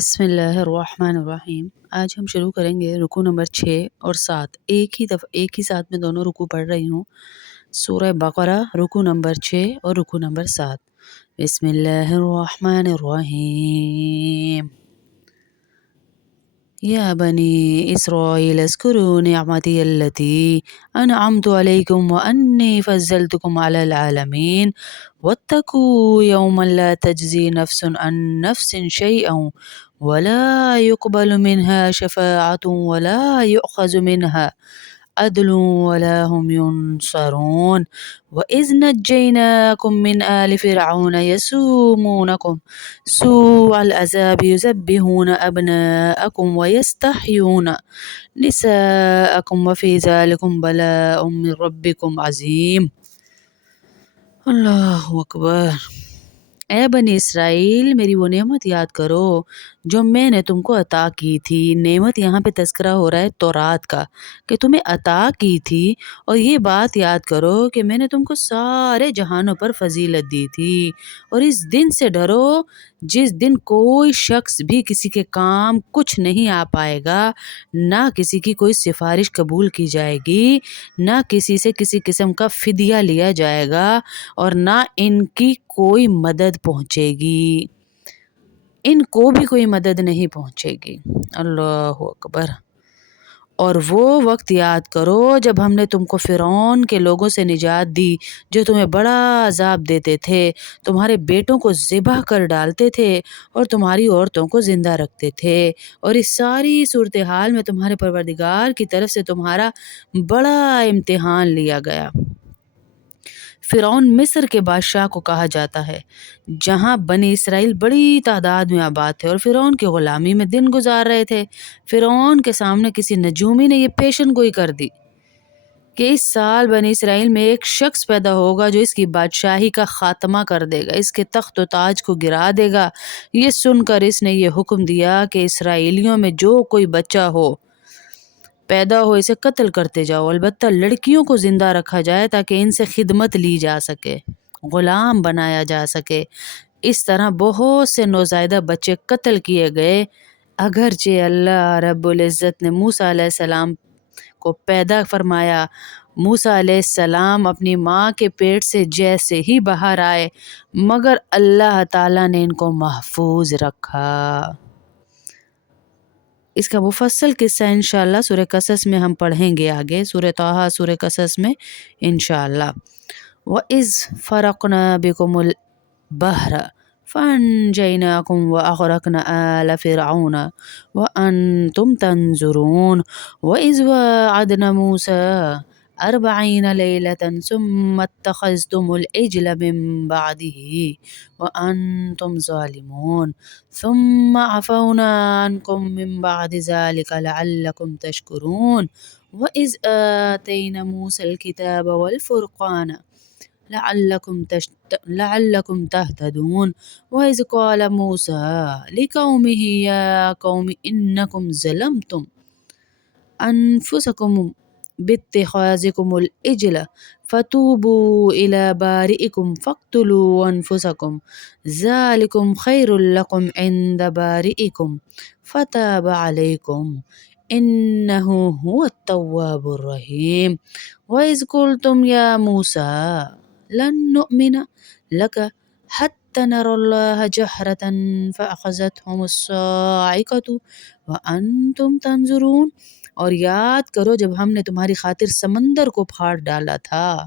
بسم اللہ الرحمن الرحیم۔ آج ہم شروع کریں گے رکوع نمبر 6 اور 7۔ ایک ہی ساتھ میں دونوں رکوع پڑھ رہی ہوں۔ سورہ بقرہ رکوع نمبر 6 اور رکوع نمبر 7۔ بسم اللہ الرحمن الرحیم۔ یا بنی اسرائیل اذکروا نعمتی التی انعمت علیکم وانی فضلتکم علی العالمین واتقوا یوما لا تجزی نفس عن نفس شیئا ولا يقبل منها شفاعة ولا يؤخذ منها عدل ولا هم ينصرون وإذ نجيناكم من آل فرعون يسومونكم سوء العذاب يذبحون أبناءكم ويستحيون نساءكم وفي ذلكم بلاء من ربكم عظيم۔ اللہ اکبر۔ اے بنی اسرائیل، میری وہ نعمت یاد کرو جو میں نے تم کو عطا کی تھی۔ نعمت یہاں پہ تذکرہ ہو رہا ہے تورات کا، کہ تمہیں عطا کی تھی، اور یہ بات یاد کرو کہ میں نے تم کو سارے جہانوں پر فضیلت دی تھی۔ اور اس دن سے ڈرو جس دن کوئی شخص بھی کسی کے کام کچھ نہیں آ پائے گا، نہ کسی کی کوئی سفارش قبول کی جائے گی، نہ کسی سے کسی قسم کا فدیہ لیا جائے گا، اور نہ ان کی کوئی مدد پہنچے گی، ان کو بھی کوئی مدد نہیں پہنچے گی۔ اللہ اکبر۔ اور وہ وقت یاد کرو جب ہم نے تم کو فرعون کے لوگوں سے نجات دی جو تمہیں بڑا عذاب دیتے تھے، تمہارے بیٹوں کو ذبح کر ڈالتے تھے اور تمہاری عورتوں کو زندہ رکھتے تھے، اور اس ساری صورتحال میں تمہارے پروردگار کی طرف سے تمہارا بڑا امتحان لیا گیا۔ فرعون مصر کے بادشاہ کو کہا جاتا ہے، جہاں بنی اسرائیل بڑی تعداد میں آباد تھے اور فرعون کی غلامی میں دن گزار رہے تھے۔ فرعون کے سامنے کسی نجومی نے یہ پیشن گوئی کر دی کہ اس سال بنی اسرائیل میں ایک شخص پیدا ہوگا جو اس کی بادشاہی کا خاتمہ کر دے گا، اس کے تخت و تاج کو گرا دے گا۔ یہ سن کر اس نے یہ حکم دیا کہ اسرائیلیوں میں جو کوئی بچہ ہو پیدا ہو اسے قتل کرتے جاؤ، البتہ لڑکیوں کو زندہ رکھا جائے تاکہ ان سے خدمت لی جا سکے، غلام بنایا جا سکے۔ اس طرح بہت سے نوزائیدہ بچے قتل کیے گئے، اگرچہ اللہ رب العزت نے موسیٰ علیہ السلام کو پیدا فرمایا۔ موسیٰ علیہ السلام اپنی ماں کے پیٹ سے جیسے ہی باہر آئے، مگر اللہ تعالیٰ نے ان کو محفوظ رکھا۔ اس کا مفصل قصہ انشاءاللہ سورہ قصص میں ہم پڑھیں گے آگے، سورہ طٰہٰ سورہ قصص میں انشاءاللہ۔ وَإِذْ فَرَقْنَا بِكُمُ الْبَحْرَ فَأَنْجَيْنَاكُمْ وَأَغْرَقْنَا آلَ فِرْعَوْنَ وَأَنْتُمْ تَنْظُرُونَ وَإِذْ وَاعَدْنَا مُوسَىٰ 40 ليلة ثم اتخذتم العجل من بعده وأنتم ظالمون ثم عفونا عنكم من بعد ذلك لعلكم تشكرون وإذ آتينا موسى الكتاب والفرقان لعلكم تهتدون وإذ قال موسى لقومه يا قوم إنكم ظلمتم أنفسكم باتخاذكم العجل فتوبوا إلى بارئكم فاقتلوا أنفسكم ذلكم خير لكم عند بارئكم فتاب عليكم إنه هو التواب الرحيم وإذ قلتم يا موسى لن نؤمن لك حتى نرى الله جهرة فأخذتهم الصاعقة وأنتم تنظرون۔ اور یاد کرو جب ہم نے تمہاری خاطر سمندر کو پھاڑ ڈالا تھا،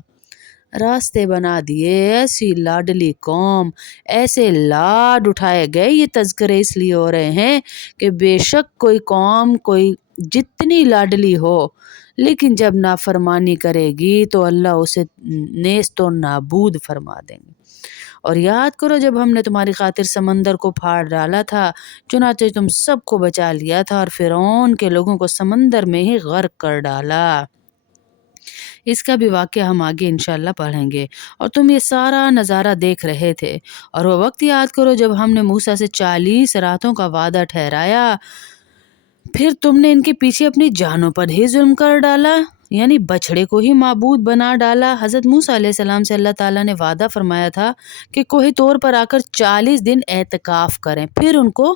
راستے بنا دیے، ایسی لاڈلی قوم، ایسے لاڈ اٹھائے گئے۔ یہ تذکرے اس لیے ہو رہے ہیں کہ بے شک کوئی قوم کوئی جتنی لاڈلی ہو، لیکن جب نافرمانی کرے گی تو اللہ اسے نیست و نابود فرما دیں گے۔ اور یاد کرو جب ہم نے تمہاری خاطر سمندر کو پھاڑ ڈالا تھا، چنانچہ تم سب کو بچا لیا تھا اور فرعون کے لوگوں کو سمندر میں ہی غرق کر ڈالا۔ اس کا بھی واقعہ ہم آگے انشاءاللہ پڑھیں گے۔ اور تم یہ سارا نظارہ دیکھ رہے تھے۔ اور وہ وقت یاد کرو جب ہم نے موسیٰ سے 40 راتوں کا وعدہ ٹھہرایا، پھر تم نے ان کے پیچھے اپنی جانوں پر ہی ظلم کر ڈالا، یعنی بچھڑے کو ہی معبود بنا ڈالا۔ حضرت موسیٰ علیہ السلام سے اللہ تعالیٰ نے وعدہ فرمایا تھا کہ کوہ طور پر آ کر 40 دن اعتکاف کریں، پھر ان کو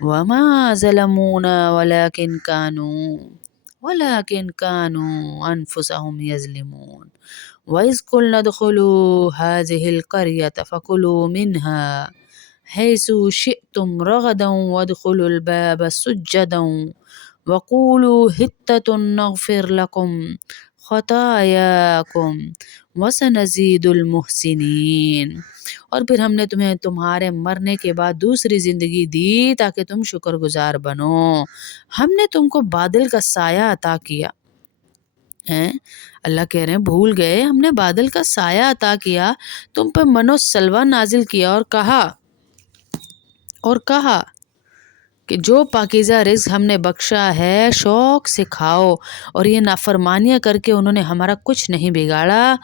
وما ظلمونا ولكن كانوا أنفسهم يظلمون وإذ قلنا ادخلوا هذه القرية فكلوا منها حيث شئتم رغدا وادخلوا الباب سجدا وقولوا حطة نغفر لكم خطاياكم وسنزيد المحسنین۔ اور پھر ہم نے تمہیں تمہارے مرنے کے بعد دوسری زندگی دی تاکہ تم شکر گزار بنو۔ ہم نے تم کو بادل کا سایہ عطا کیا ہیں، اللہ کہہ رہے ہیں بھول گئے، ہم نے بادل کا سایہ عطا کیا، تم پہ من و سلوہ نازل کیا اور کہا کہ جو پاکیزہ رزق ہم نے بخشا ہے شوق سے کھاؤ، اور یہ نافرمانیاں کر کے انہوں نے ہمارا کچھ نہیں بگاڑا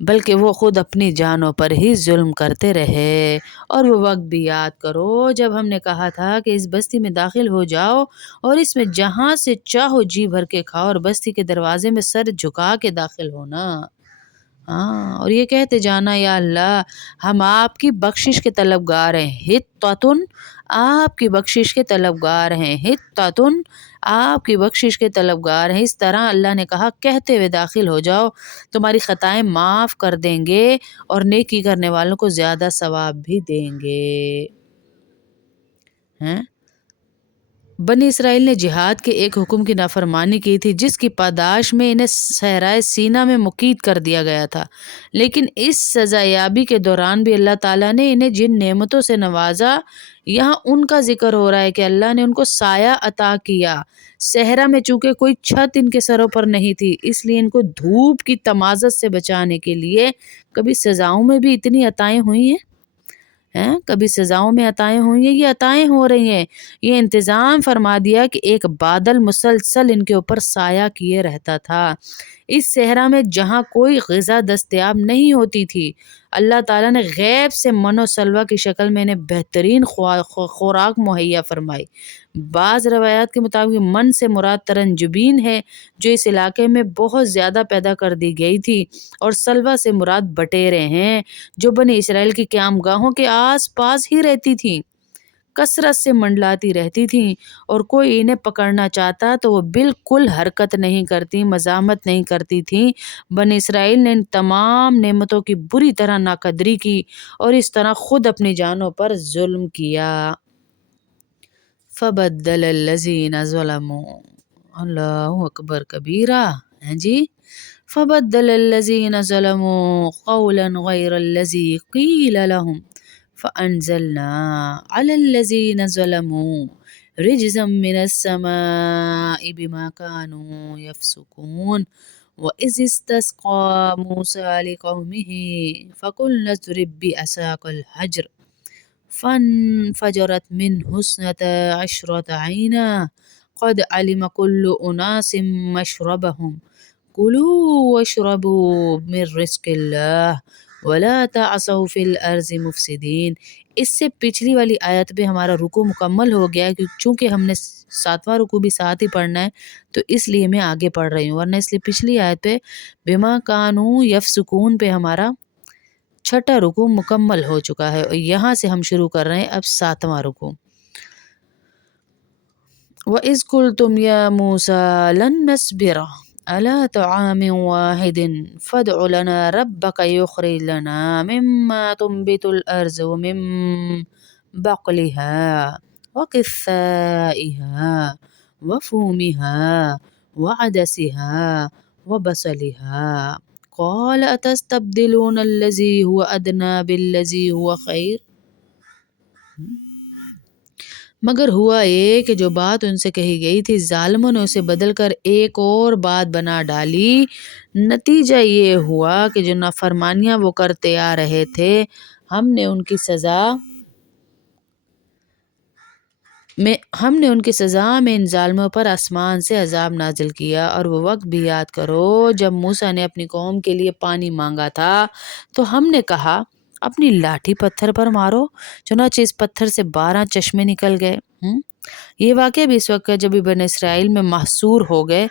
بلکہ وہ خود اپنی جانوں پر ہی ظلم کرتے رہے۔ اور وہ وقت بھی یاد کرو جب ہم نے کہا تھا کہ اس بستی میں داخل ہو جاؤ اور اس میں جہاں سے چاہو جی بھر کے کھاؤ اور بستی کے دروازے میں سر جھکا کے داخل ہونا، ہاں، اور یہ کہتے جانا یا اللہ ہم آپ کی بخشش کے طلبگار ہیں، حطۃ، آپ کی بخشش کے طلبگار ہیں، حطۃ، آپ کی بخشش کے طلبگار ہیں۔ اس طرح اللہ نے کہا کہتے ہوئے داخل ہو جاؤ، تمہاری خطائیں معاف کر دیں گے اور نیکی کرنے والوں کو زیادہ ثواب بھی دیں گے۔ ہیں؟ بنی اسرائیل نے جہاد کے ایک حکم کی نافرمانی کی تھی جس کی پاداش میں انہیں صحرائے سینا میں مقید کر دیا گیا تھا، لیکن اس سزا یابی کے دوران بھی اللہ تعالیٰ نے انہیں جن نعمتوں سے نوازا، یہاں ان کا ذکر ہو رہا ہے کہ اللہ نے ان کو سایہ عطا کیا۔ صحرا میں چونکہ کوئی چھت ان کے سروں پر نہیں تھی، اس لیے ان کو دھوپ کی تمازت سے بچانے کے لیے کبھی سزاؤں میں بھی اتنی عطائیں ہوئی ہیں، کبھی سزاؤں میں عطائیں ہوئی ہیں، یہ عطائیں ہو رہی ہیں، یہ انتظام فرما دیا کہ ایک بادل مسلسل ان کے اوپر سایہ کیے رہتا تھا۔ اس صحرا میں جہاں کوئی غذا دستیاب نہیں ہوتی تھی، اللہ تعالیٰ نے غیب سے من و سلوہ کی شکل میں انہیں بہترین خوراک مہیا فرمائی۔ بعض روایات کے مطابق من سے مراد ترنجبین ہے جو اس علاقے میں بہت زیادہ پیدا کر دی گئی تھی، اور سلوہ سے مراد بٹیرے ہیں جو بنی اسرائیل کی قیام گاہوں کے آس پاس ہی رہتی تھیں، کثرت سے منڈلاتی رہتی تھیں، اور کوئی انہیں پکڑنا چاہتا تو وہ بالکل حرکت نہیں کرتی، مزاحمت نہیں کرتی تھیں۔ بنی اسرائیل نے ان تمام نعمتوں کی بری طرح ناقدری کی اور اس طرح خود اپنی جانوں پر ظلم کیا۔ فبدل الذین ظلموا، اللہ اکبر کبیرہ، ہیں جی، فبدل الذین ظلموا قولا غیر الذی قیل لهم فانزلنا علی الذین ظلموا رجزا من السماء بما كانوا يفسقون وإذ استسقى موسى لقومه فقلنا اضرب بعصاك الحجر فانفجرت منه 12 عينا قد علم كل أناس مشربهم كلوا واشربوا من رزق الله ولا تعصوا في الأرض مفسدين۔ اس سے پچھلی والی آیت پہ ہمارا رکوع مکمل ہو گیا ہے، چونکہ ہم نے 7واں رکوع بھی ساتھ ہی پڑھنا ہے تو اس لیے میں آگے پڑھ رہی ہوں، ورنہ اس لیے پچھلی آیت پہ بما کانوا یفسقون پہ ہمارا 6واں رکوع مکمل ہو چکا ہے، اور یہاں سے ہم شروع کر رہے ہیں اب 7واں رکوع۔ وَإِذْ قُلْتُمْ يَا مُوسَى لَن نَّصْبِرَ عَلَىٰ طَعَامٍ وَاحِدٍ فَادْعُ لَنَا رَبَّكَ يُخْرِجْ لَنَا مِمَّا تُنبِتُ الْأَرْضُ وَمِن بَقْلِهَا وَقِثَّائِهَا وَفُومِهَا وَعَدَسِهَا وَبَصَلِهَا قَالَ أَتَسْتَبْدِلُونَ الَّذِي هُوَ أَدْنَىٰ بِالَّذِي هُوَ خَيْرٌ۔ مگر ہوا یہ کہ جو بات ان سے کہی گئی تھی ظالموں نے اسے بدل کر ایک اور بات بنا ڈالی، نتیجہ یہ ہوا کہ جو نافرمانیاں وہ کرتے آ رہے تھے ہم نے ان کی سزا میں ان ظالموں پر آسمان سے عذاب نازل کیا۔ اور وہ وقت بھی یاد کرو جب موسیٰ نے اپنی قوم کے لیے پانی مانگا تھا تو ہم نے کہا اپنی لاٹھی پتھر پر مارو، چنانچہ اس پتھر سے 12 چشمے نکل گئے۔ یہ واقعہ بھی اس وقت جب بنی اسرائیل میں محصور ہو گئے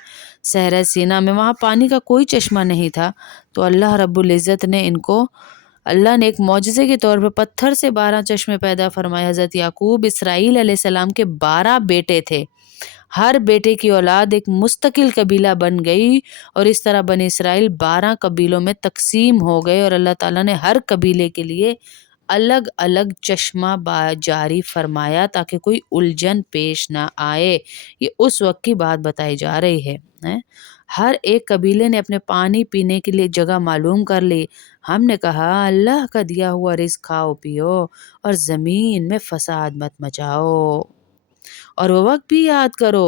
صحرا سینا میں، وہاں پانی کا کوئی چشمہ نہیں تھا، تو اللہ رب العزت نے ان کو اللہ نے ایک معجزے کے طور پر پتھر سے 12 چشمے پیدا فرمائے۔ حضرت یعقوب اسرائیل علیہ السلام کے 12 بیٹے تھے، ہر بیٹے کی اولاد ایک مستقل قبیلہ بن گئی، اور اس طرح بنی اسرائیل 12 قبیلوں میں تقسیم ہو گئے، اور اللہ تعالیٰ نے ہر قبیلے کے لیے الگ الگ چشمہ جاری فرمایا تاکہ کوئی الجھن پیش نہ آئے۔ یہ اس وقت کی بات بتائی جا رہی ہے۔ ہر ایک قبیلے نے اپنے پانی پینے کے لیے جگہ معلوم کر لی۔ ہم نے کہا اللہ کا دیا ہوا رزق کھاؤ پیو اور زمین میں فساد مت مچاؤ، اور وہ وقت بھی یاد کرو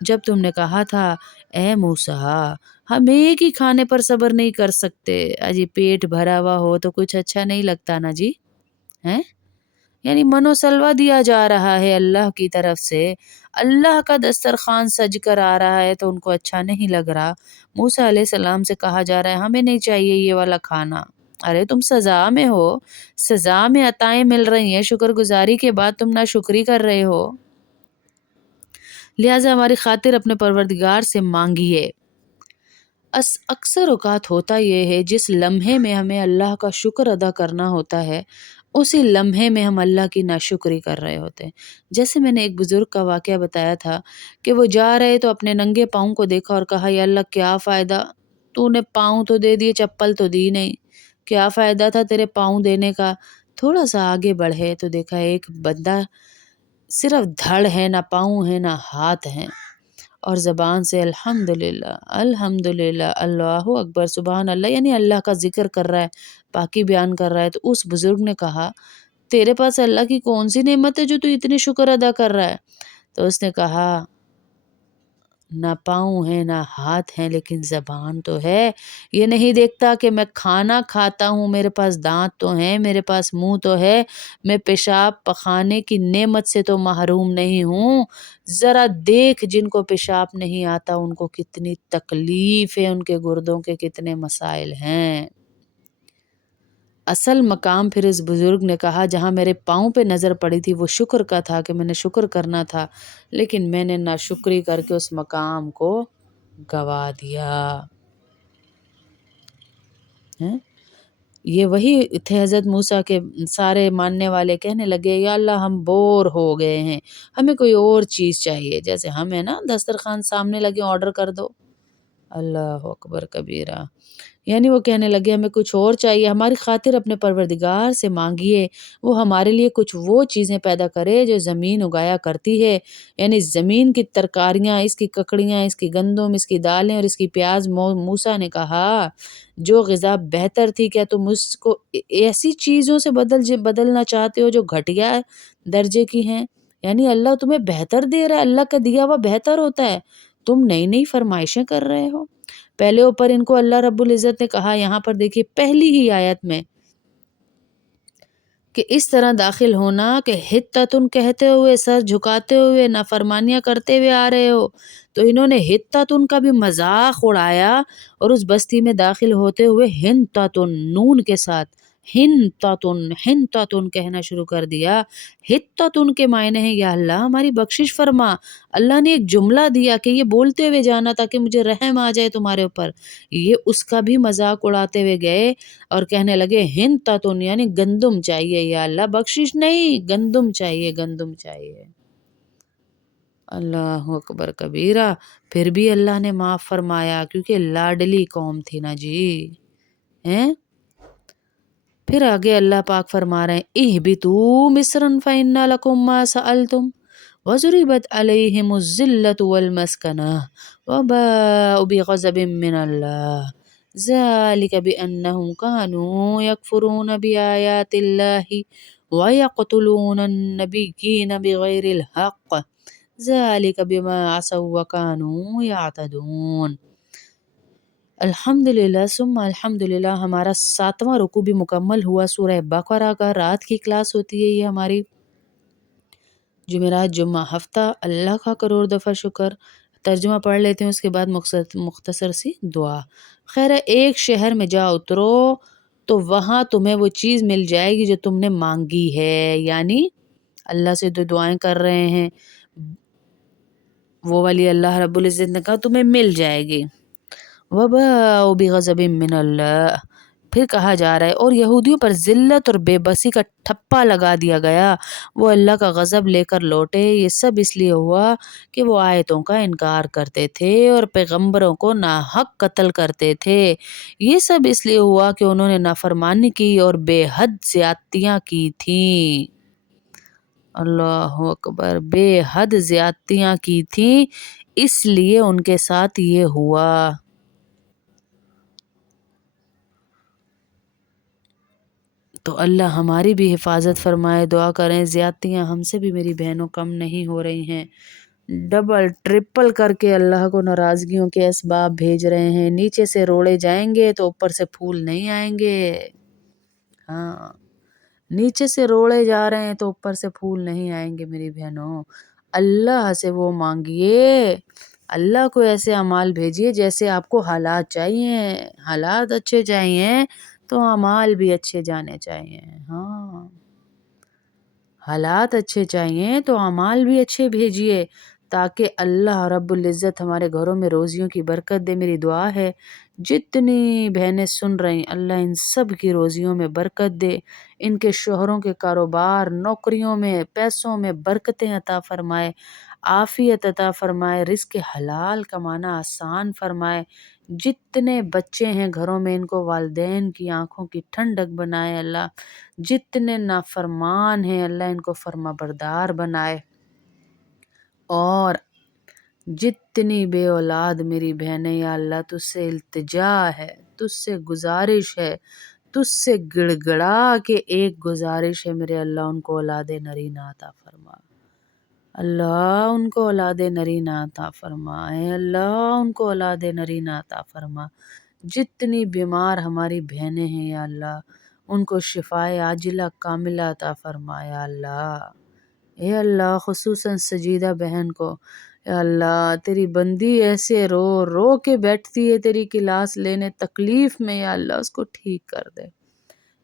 جب تم نے کہا تھا اے موسیٰ ہم ایک ہی کھانے پر صبر نہیں کر سکتے۔ اجی پیٹ بھرا ہوا ہو تو کچھ اچھا نہیں لگتا نا جی، ہیں؟ یعنی منو سلوا دیا جا رہا ہے اللہ کی طرف سے، اللہ کا دسترخوان سج کر آ رہا ہے تو ان کو اچھا نہیں لگ رہا۔ موسیٰ علیہ السلام سے کہا جا رہا ہے ہمیں نہیں چاہیے یہ والا کھانا۔ ارے تم سزا میں ہو، سزا میں عطائیں مل رہی ہیں، شکر گزاری کے بعد تم ناشکری کر رہے ہو، لہٰذا ہماری خاطر اپنے پروردگار سے مانگیے۔ اکثر اوقات ہوتا یہ ہے جس لمحے میں ہمیں اللہ کا شکر ادا کرنا ہوتا ہے اسی لمحے میں ہم اللہ کی ناشکری کر رہے ہوتے ہیں۔ جیسے میں نے ایک بزرگ کا واقعہ بتایا تھا کہ وہ جا رہے تو اپنے ننگے پاؤں کو دیکھا اور کہا یا اللہ کیا فائدہ، تو نے پاؤں تو دے دیے چپل تو دی نہیں، کیا فائدہ تھا تیرے پاؤں دینے کا۔ تھوڑا سا آگے بڑھے تو دیکھا ایک بندہ صرف دھڑ ہے، نہ پاؤں ہے نہ ہاتھ ہیں، اور زبان سے الحمدللہ الحمدللہ اللہ اکبر سبحان اللہ، یعنی اللہ کا ذکر کر رہا ہے، پاکی بیان کر رہا ہے۔ تو اس بزرگ نے کہا تیرے پاس اللہ کی کون سی نعمت ہے جو تو اتنی شکر ادا کر رہا ہے؟ تو اس نے کہا نہ پاؤں ہے نہ ہاتھ ہیں لیکن زبان تو ہے، یہ نہیں دیکھتا کہ میں کھانا کھاتا ہوں، میرے پاس دانت تو ہیں، میرے پاس منہ تو ہے، میں پیشاب پخانے کی نعمت سے تو محروم نہیں ہوں۔ ذرا دیکھ جن کو پیشاب نہیں آتا ان کو کتنی تکلیف ہے، ان کے گردوں کے کتنے مسائل ہیں۔ اصل مقام پھر اس بزرگ نے کہا جہاں میرے پاؤں پہ نظر پڑی تھی وہ شکر کا تھا کہ میں نے شکر کرنا تھا، لیکن میں نے ناشکری کر کے اس مقام کو گوا دیا۔ یہ وہی تھے حضرت موسیٰ کے سارے ماننے والے کہنے لگے یا اللہ ہم بور ہو گئے ہیں، ہمیں کوئی اور چیز چاہیے، جیسے ہمیں نا دسترخوان سامنے لگے آرڈر کر دو۔ اللہ اکبر کبیرہ، یعنی وہ کہنے لگے ہمیں کچھ اور چاہیے، ہماری خاطر اپنے پروردگار سے مانگیے، وہ ہمارے لیے کچھ وہ چیزیں پیدا کرے جو زمین اگایا کرتی ہے، یعنی زمین کی ترکاریاں، اس کی ککڑیاں، اس کی گندم، اس کی دالیں اور اس کی پیاز۔ موسیٰ نے کہا جو غذا بہتر تھی کیا تم اس کو ایسی چیزوں سے بدلنا چاہتے ہو جو گھٹیا درجے کی ہیں؟ یعنی اللہ تمہیں بہتر دے رہا ہے، اللہ کا دیا ہوا بہتر ہوتا ہے، تم نئی نئی فرمائشیں کر رہے ہو۔ پہلے اوپر ان کو اللہ رب العزت نے کہا، یہاں پر دیکھیے پہلی ہی آیت میں کہ اس طرح داخل ہونا کہ حتتن کہتے ہوئے سر جھکاتے ہوئے نافرمانیاں کرتے ہوئے آ رہے ہو، تو انہوں نے حتتن کا بھی مذاق اڑایا اور اس بستی میں داخل ہوتے ہوئے ہنتتن نون کے ساتھ ہنتتن کہنا شروع کر دیا۔ حتتن کے معنی ہیں یا اللہ ہماری بخشش فرما، اللہ نے ایک جملہ دیا کہ یہ بولتے ہوئے جانا تاکہ مجھے رحم آ جائے تمہارے اوپر، یہ اس کا بھی مذاق اڑاتے ہوئے گئے اور کہنے لگے ہنتتن یعنی گندم چاہیے یا اللہ، بخشش نہیں گندم چاہیے، گندم چاہیے۔ اللہ اکبر کبیرہ، پھر بھی اللہ نے معاف فرمایا کیونکہ لاڈلی قوم تھی نا جی، ہیں؟ پھر آگے اللہ پاک فرما رہے ہیں اہبطوا مصرا فإن لكم ما سألتم وضربت عليهم الذلة والمسكنة وباءوا بغضب من الله ذلك بأنهم كانوا يكفرون بآيات الله ويقتلون النبيين بغير الحق ذلك بما عصوا وكانوا يعتدون۔ الحمدللہ ثم الحمدللہ، ہمارا 7واں رکوع بھی مکمل ہوا سورہ بقرہ کا۔ رات کی کلاس ہوتی ہے یہ ہماری، جمعرات جمعہ ہفتہ۔ اللہ کا کروڑ دفعہ شکر۔ ترجمہ پڑھ لیتے ہیں اس کے بعد مختصر سی دعا۔ خیر ہے، ایک شہر میں جا اترو تو وہاں تمہیں وہ چیز مل جائے گی جو تم نے مانگی ہے، یعنی اللہ سے جو دعائیں کر رہے ہیں وہ والی اللہ رب العزت نے کہا تمہیں مل جائے گی۔ وَبَاءُوا بِغَضَبٍ مِّنَ اللَّهِ، پھر کہا جا رہا ہے اور یہودیوں پر ذلت اور بے بسی کا ٹھپا لگا دیا گیا، وہ اللہ کا غضب لے کر لوٹے۔ یہ سب اس لیے ہوا کہ وہ آیتوں کا انکار کرتے تھے اور پیغمبروں کو ناحق قتل کرتے تھے۔ یہ سب اس لیے ہوا کہ انہوں نے نافرمانی کی اور بے حد زیادتیاں کی تھیں۔ اللہ اکبر، بے حد زیادتیاں کی تھیں، اس لیے ان کے ساتھ یہ ہوا۔ تو اللہ ہماری بھی حفاظت فرمائے، دعا کریں۔ زیادتیاں ہم سے بھی میری بہنوں کم نہیں ہو رہی ہیں، ڈبل ٹرپل کر کے اللہ کو ناراضگیوں کے اسباب بھیج رہے ہیں۔ نیچے سے روڑے جائیں گے تو اوپر سے پھول نہیں آئیں گے۔ ہاں، نیچے سے روڑے جا رہے ہیں تو اوپر سے پھول نہیں آئیں گے میری بہنوں۔ اللہ سے وہ مانگیے، اللہ کو ایسے اعمال بھیجیے جیسے آپ کو حالات چاہیے۔ حالات اچھے چاہیے تو اعمال بھی اچھے جانے چاہیے۔ ہاں، حالات اچھے چاہیے تو اعمال بھی اچھے بھیجیے تاکہ اللہ رب العزت ہمارے گھروں میں روزیوں کی برکت دے۔ میری دعا ہے جتنی بہنیں سن رہی اللہ ان سب کی روزیوں میں برکت دے، ان کے شوہروں کے کاروبار، نوکریوں میں، پیسوں میں برکتیں عطا فرمائے، عافیت عطا فرمائے، رزق حلال کمانا آسان فرمائے۔ جتنے بچے ہیں گھروں میں ان کو والدین کی آنکھوں کی ٹھنڈک بنائے اللہ۔ جتنے نافرمان ہیں اللہ ان کو فرما بردار بنائے، اور جتنی بے اولاد میری بہنیں یا اللہ تجھ سے التجا ہے، تجھ سے گزارش ہے، تجھ سے گڑ گڑا کے ایک گزارش ہے میرے اللہ، ان کو اولاد نرینہ عطا فرما۔ اللہ ان کو اولاد نرینہ عطا فرما، اے اللہ ان کو اولاد نرینہ عطا فرما۔ جتنی بیمار ہماری بہنیں ہیں یا اللہ ان کو شفائے عاجلہ کاملہ عطا فرما یا اللہ۔ اے اللہ خصوصاً سجیدہ بہن کو، اے اللہ تیری بندی ایسے رو رو کے بیٹھتی ہے تیری کلاس لینے، تکلیف میں، یا اللہ اس کو ٹھیک کر دے،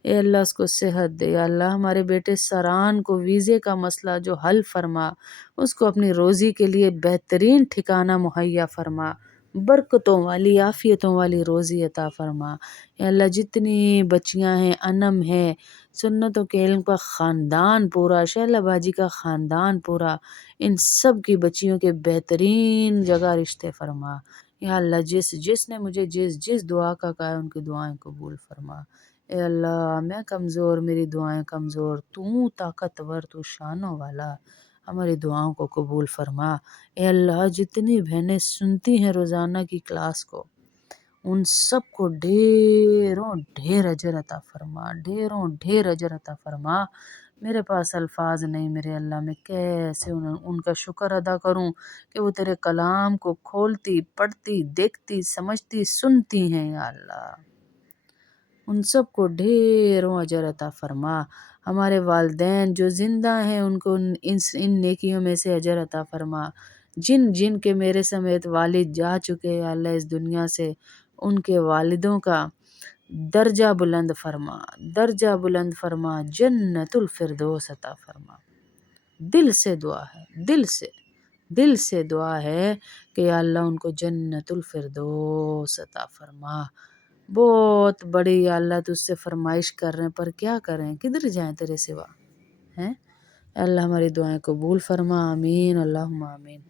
اے اللہ اس کو صحت دے، یا اللہ ہمارے بیٹے سران کو ویزے کا مسئلہ جو حل فرما، اس کو اپنی روزی کے لیے بہترین ٹھکانہ مہیا فرما، برکتوں والی عافیتوں والی روزی عطا فرما۔ یا اللہ جتنی بچیاں ہیں، انم ہے، سنتوں کے علم کا خاندان پورا، شیلہ باجی کا خاندان پورا، ان سب کی بچیوں کے بہترین جگہ رشتے فرما۔ یا اللہ جس نے مجھے جس دعا کا کہا ہے ان کی دعائیں قبول فرما۔ اے اللہ میں کمزور، میری دعائیں کمزور، تو طاقتور، تو شانوں والا، ہماری دعاؤں کو قبول فرما۔ اے اللہ جتنی بہنیں سنتی ہیں روزانہ کی کلاس کو، ان سب کو ڈھیروں ڈھیر اجر عطا فرما، ڈھیروں ڈھیر اجر عطا فرما۔ میرے پاس الفاظ نہیں میرے اللہ، میں کیسے ان کا شکر ادا کروں کہ وہ تیرے کلام کو کھولتی، پڑھتی، دیکھتی، سمجھتی، سنتی ہیں یا اللہ۔ ان سب کو ڈھیروں اجر عطا فرما۔ ہمارے والدین جو زندہ ہیں ان کو ان نیکیوں میں سے اجر عطا فرما۔ جن کے میرے سمیت والد جا چکے یا اللہ اس دنیا سے، ان کے والدوں کا درجہ بلند فرما، درجہ بلند فرما، جنت الفردوس عطا فرما۔ دل سے دعا ہے، دل سے دعا ہے کہ یا اللہ ان کو جنت الفردوس عطا فرما۔ بہت بڑی یا اللہ تجھ سے فرمائش کر رہے ہیں، پر کیا کریں، کدھر جائیں تیرے سوا ہیں؟ اللہ ہماری دعائیں قبول فرما، آمین، اللہم آمین۔